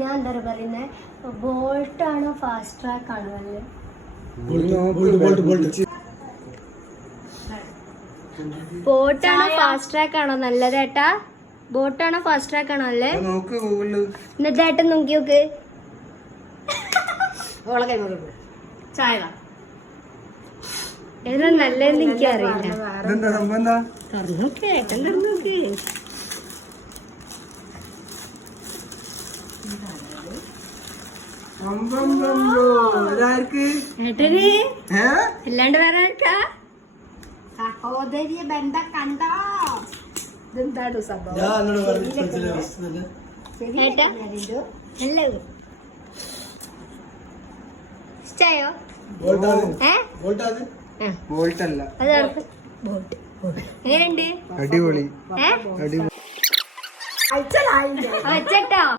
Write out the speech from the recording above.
ഞാൻ എന്താ പറയുന്നത്, ബോൾട്ട് ആണോ ഫാസ്റ്റ് ട്രാക്ക് ആണോ നല്ലത്? ബോട്ടാണോ ഫാസ്റ്റ് ട്രാക്ക് ആണോ നല്ലത് ഏട്ടാ? ബോട്ടാണോ ഫാസ്റ്റ് ട്രാക്ക് ആണോ അല്ലേ? എന്നിട്ട് ഏട്ടൻ നോക്കി നോക്ക്. ഏതാ നല്ലതെന്ന് എനിക്കറിയില്ല. തുറന്നോക്ക് ഏട്ടൻ, തുറന്നോക്ക്. ഏട്ടന് അല്ലാണ്ട് വേറെ ആർക്കാ? സഹോദരിയെ ബന്ധം കണ്ടോ? ഇതെന്താണ് സംഭവം? ഇഷ്ടായോ? എങ്ങനെയുണ്ട്? അടിപൊളി. വെച്ചട്ടോ.